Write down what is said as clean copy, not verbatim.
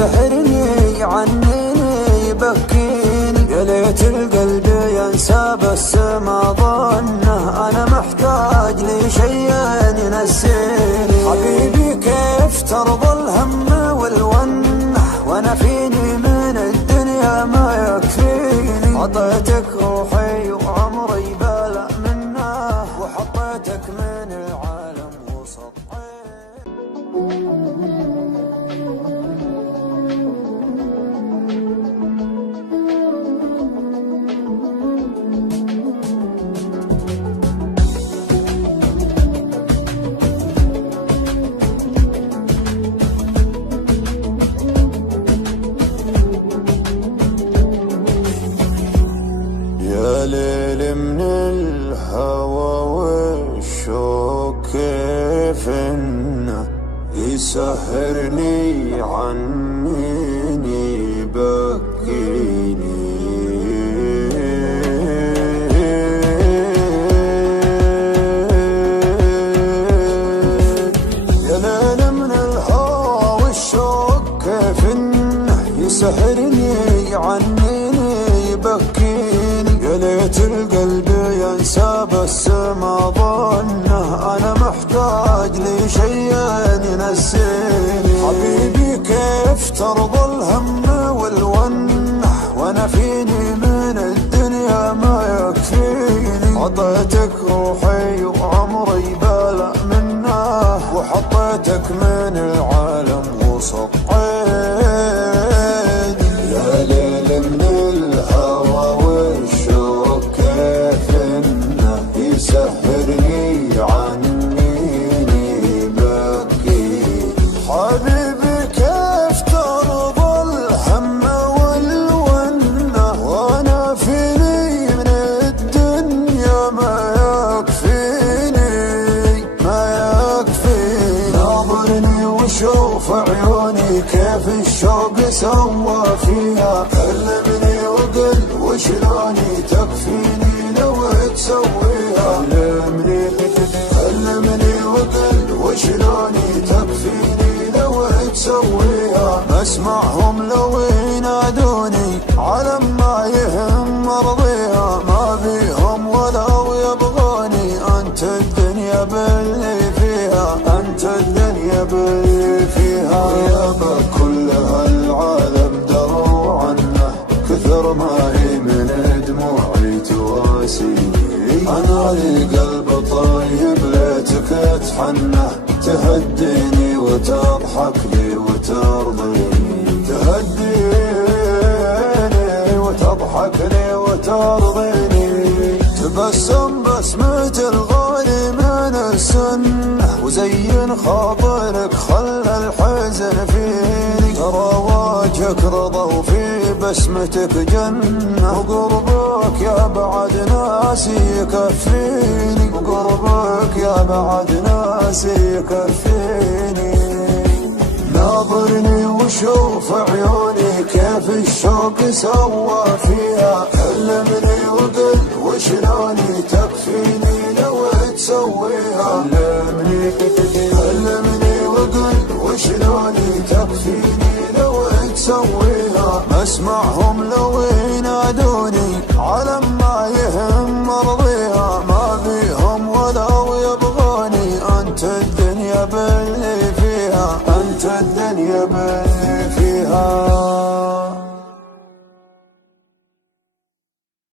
يسحرني عنيني يبكيني، يا ليت القلب ينسى بس ما ظنه أنا محتاج لي شيء ينسيني. حبيبي كيف ترضى الهم والونه وانا فيني من الدنيا ما يكفيني. عطيتك روحي وعمري بلا منه، وحطيتك من العالم وسطيت. يا ليل من الهوى والشوق كيف انه يسهرني عنيني يبكيني. يا ليل من الهوى والشوق كيف انه يسهرني عنيني يبكيني، يا ليت القلب ينسى بس ما ظنه أنا محتاج لي شيء ينسيني. حبيبي كيف ترضى الهم والونه وانا فيني من الدنيا ما يكفيني. عطيتك روحي وعمري بلا منه، وحطيتك من العالم وسطيت. يا ليل من يسهرني عنيني يبكي. حبيبي كيف ترضى الهم والونه وانا فيني من الدنيا ما يكفيني ما يكفيني. ناظرني وشوف عيوني كيف الشوق سوى فيها، كلمني وقل وشلوني تكفيني لو تسويها. علمني وقل وشلوني تكفيني لو تسويها. اسمعهم لو ينادوني على ما يهم مرضيها، ما بيهم ولو يبغوني. انت الدنيا باللي فيها، انت الدنيا باللي فيها. يابا كل هالعالم دروا عنه، كثر ما هي من دموعي تواسيني. أنا لي قلب طيب ليتك تحنه، تهديني وتضحك لي وترضيني. تهديني وتضحك لي وترضيني. تبسم بسمة الغالي من السنة، وزين خاطرك خلى الحزن فيني. ترى وجهك رضا وفي بسمتك جنة، وقربك يا بعد ناسي يكفيني. وقربك يا بعد ناسي يكفيني. ناظرني وشوف عيوني كيف الشوق سوى فيها، كلمني وقل وشلوني تكفيني لو تسويها. علمني وقل وشلوني تكفيني لو تسويها. اسمعهم لو ينادوني على ما يهم مرضيها، ما بيهم ولو يبغوني. انت الدنيا باللي فيها، انت الدنيا باللي